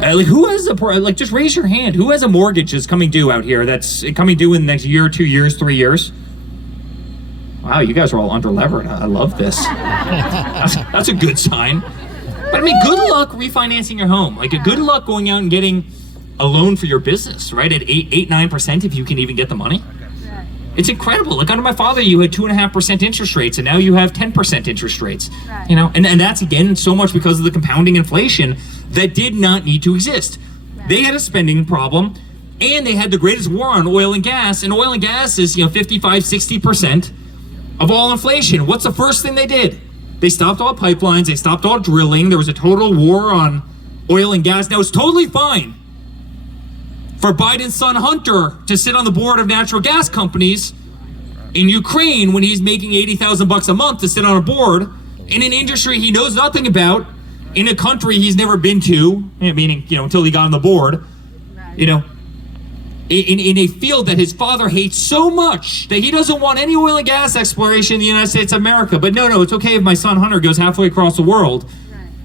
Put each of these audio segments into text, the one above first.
Like who has like just raise your hand. Who has a mortgage that's coming due out here? That's coming due in the next year, 2 years, 3 years. Wow, you guys are all under levered. I love this. That's a good sign. But I mean, good luck refinancing your home. Like, good luck going out and getting a loan for your business, right? At 9% if you can even get the money. It's incredible. Like under my father, you had 2.5% interest rates, and now you have 10% interest rates. You know, and that's again so much because of the compounding inflation that did not need to exist. They had a spending problem, and they had the greatest war on oil and gas, and oil and gas is 55-60% of all inflation. What's the first thing they did? They stopped all pipelines, they stopped all drilling, there was a total war on oil and gas. Now it's totally fine for Biden's son Hunter to sit on the board of natural gas companies in Ukraine when he's making $80,000 a month to sit on a board in an industry he knows nothing about, in a country he's never been to, meaning, until he got on the board, in a field that his father hates so much that he doesn't want any oil and gas exploration in the United States of America. But no, it's okay if my son Hunter goes halfway across the world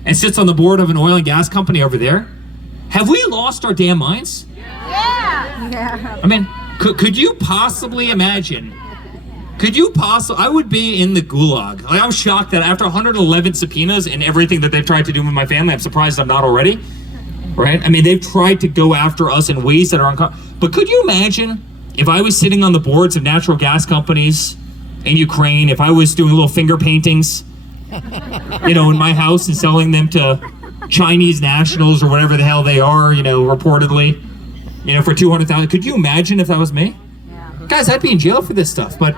and sits on the board of an oil and gas company over there. Have we lost our damn minds? Yeah. I mean, could you possibly imagine? I would be in the gulag. Like, I'm shocked that after 111 subpoenas and everything that they've tried to do with my family, I'm surprised I'm not already. Right? I mean, they've tried to go after us in ways that are uncomfortable. But could you imagine if I was sitting on the boards of natural gas companies in Ukraine, if I was doing little finger paintings, in my house and selling them to Chinese nationals or whatever the hell they are, reportedly, for $200,000. Could you imagine if that was me? Yeah. Guys, I'd be in jail for this stuff, but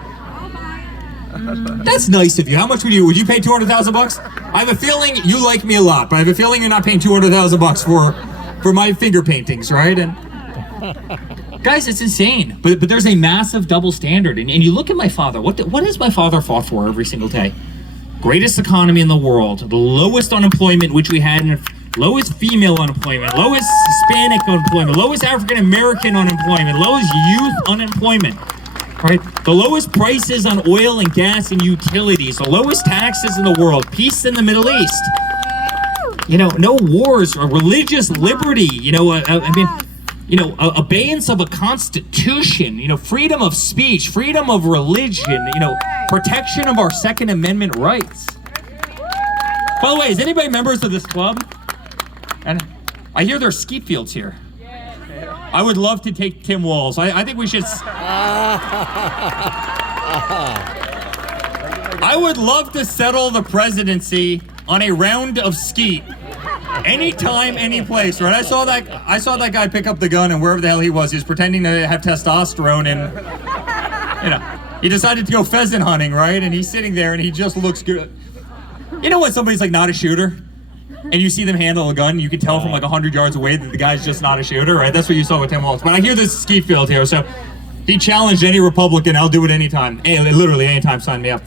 that's nice of you. How much would you pay $200,000? I have a feeling you like me a lot, but I have a feeling you're not paying $200,000 for my finger paintings, right? And guys, it's insane. But there's a massive double standard. And you look at my father. What has my father fought for every single day? Greatest economy in the world, the lowest unemployment which we had, lowest female unemployment, lowest Hispanic unemployment, lowest African American unemployment, lowest youth unemployment. Right? The lowest prices on oil and gas and utilities, the lowest taxes in the world, peace in the Middle East. No wars or religious liberty, abeyance of a constitution, freedom of speech, freedom of religion, protection of our Second Amendment rights. By the way, is anybody members of this club? And I hear there's skeet fields here. I would love to take Tim Walz. I think we should. I would love to settle the presidency on a round of skeet. Anytime, any place, right? I saw that guy pick up the gun, and wherever the hell he was pretending to have testosterone, and he decided to go pheasant hunting, right? And he's sitting there, and he just looks good. When somebody's like not a shooter, and you see them handle a gun, you can tell from like 100 yards away that the guy's just not a shooter, right? That's what you saw with Tim Walz. But I hear this skeet field here, so he challenged any Republican. I'll do it anytime. Literally anytime, sign me up.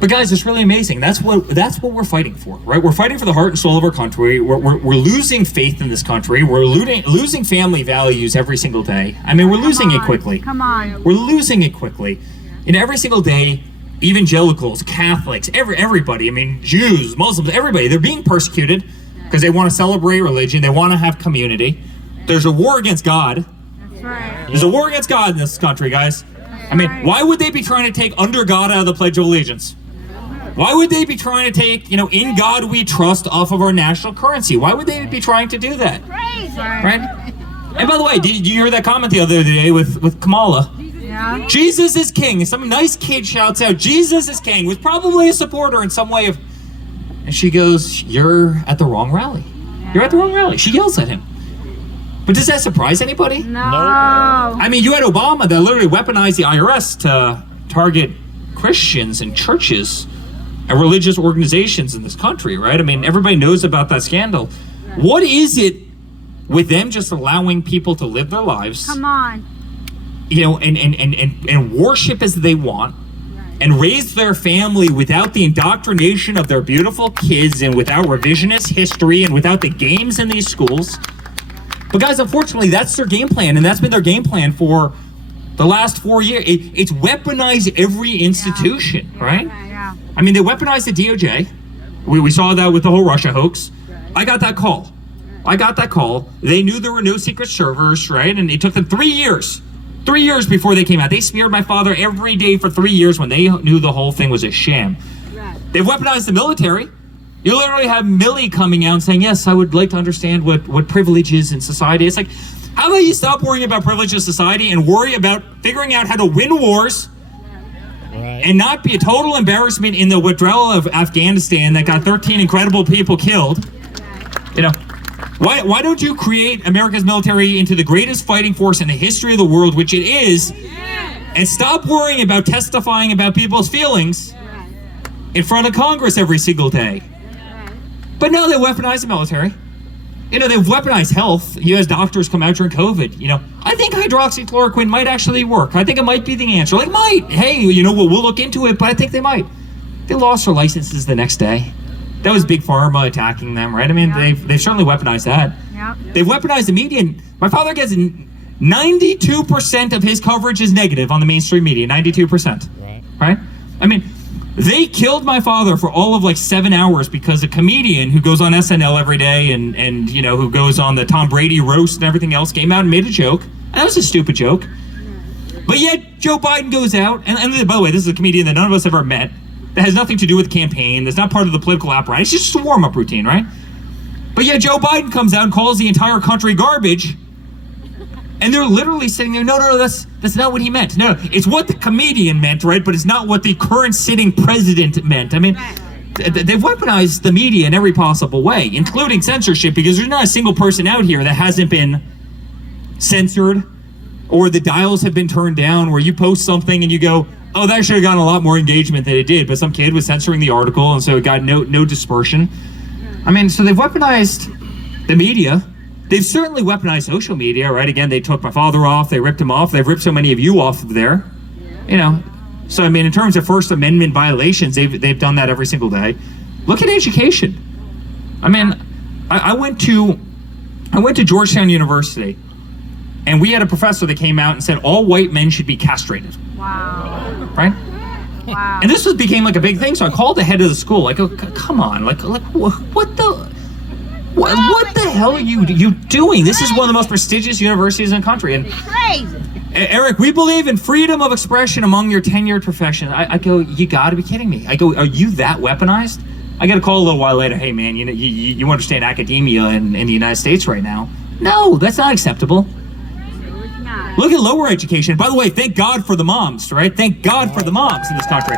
But guys, it's really amazing. That's what we're fighting for, right? We're fighting for the heart and soul of our country. We're losing faith in this country. We're losing family values every single day. I mean, we're losing it quickly. Come on. We're losing it quickly. And every single day, evangelicals, Catholics, everybody, I mean, Jews, Muslims, everybody, they're being persecuted because they want to celebrate religion. They want to have community. There's a war against God. That's right. There's a war against God in this country, guys. I mean, why would they be trying to take under God out of the Pledge of Allegiance? Why would they be trying to take, in God we trust off of our national currency? Why would they be trying to do that? Crazy. Right? And by the way, did you hear that comment the other day with Kamala? Yeah. Jesus is king. Some nice kid shouts out, Jesus is king, was probably a supporter in some way of... And she goes, you're at the wrong rally. You're at the wrong rally. She yells at him. But does that surprise anybody? No. I mean, you had Obama that literally weaponized the IRS to target Christians and churches and religious organizations in this country, right? I mean, everybody knows about that scandal. Right. What is it with them just allowing people to live their lives? Come on. And worship as they want, and raise their family without the indoctrination of their beautiful kids, and without revisionist history, and without the games in these schools. But guys, unfortunately, that's their game plan, and that's been their game plan for the last 4 years. It's weaponized every institution, right? Yeah. I mean, they weaponized the DOJ. We saw that with the whole Russia hoax. I got that call. I got that call. They knew there were no secret servers, right? And it took them 3 years. 3 years before they came out. They smeared my father every day for 3 years when they knew the whole thing was a sham. They've weaponized the military. You literally have Milley coming out and saying, yes, I would like to understand what privilege is in society. It's like, how about you stop worrying about privilege in society and worry about figuring out how to win wars and not be a total embarrassment in the withdrawal of Afghanistan that got 13 incredible people killed. You know, why don't you create America's military into the greatest fighting force in the history of the world, which it is, and stop worrying about testifying about people's feelings in front of Congress every single day. But no, they weaponize the military. You know, they've weaponized health. You as doctors come out during COVID, you know, I think hydroxychloroquine might actually work. I think it might be the answer. Like, might. Hey, you know, we'll look into it, but I think they might. They lost their licenses the next day. That was Big Pharma attacking them, right? I mean, they've certainly weaponized that. Yep. They've weaponized the media. And my father gets 92% of his coverage is negative on the mainstream media, 92%. Right? I mean, they killed my father for all of like 7 hours because a comedian who goes on SNL every day and you know, who goes on the Tom Brady roast and everything else came out and made a joke. And that was a stupid joke. But yet Joe Biden goes out, and by the way, this is a comedian that none of us ever met. That has nothing to do with the campaign. That's not part of the political apparatus. It's just a warm-up routine, right? But yet Joe Biden comes out and calls the entire country garbage. And they're literally sitting there, no, that's not what he meant. No, it's what the comedian meant, right? But it's not what the current sitting president meant. I mean, they've weaponized the media in every possible way, including censorship, because there's not a single person out here that hasn't been censored or the dials have been turned down where you post something and you go, oh, that should have gotten a lot more engagement than it did, but some kid was censoring the article and so it got no dispersion. I mean, so they've weaponized the media. They've certainly weaponized social media, right? Again, they took my father off, they ripped him off, they've ripped so many of you off of there. You know, so I mean, in terms of First Amendment violations, they've done that every single day. Look at education. I mean, I went to Georgetown University, and we had a professor that came out and said all white men should be castrated. Wow. Right? Wow. And this became like a big thing, so I called the head of the school. Like, oh, come on, like what the hell are you doing? This is one of the most prestigious universities in the country. And Crazy. Eric, we believe in freedom of expression among your tenured profession. I go, you got to be kidding me. I go, are you that weaponized? I got a call a little while later. Hey, man, you know, you understand academia in the United States right now? No, that's not acceptable. Look at lower education. By the way, thank God for the moms, right? Thank God for the moms in this country.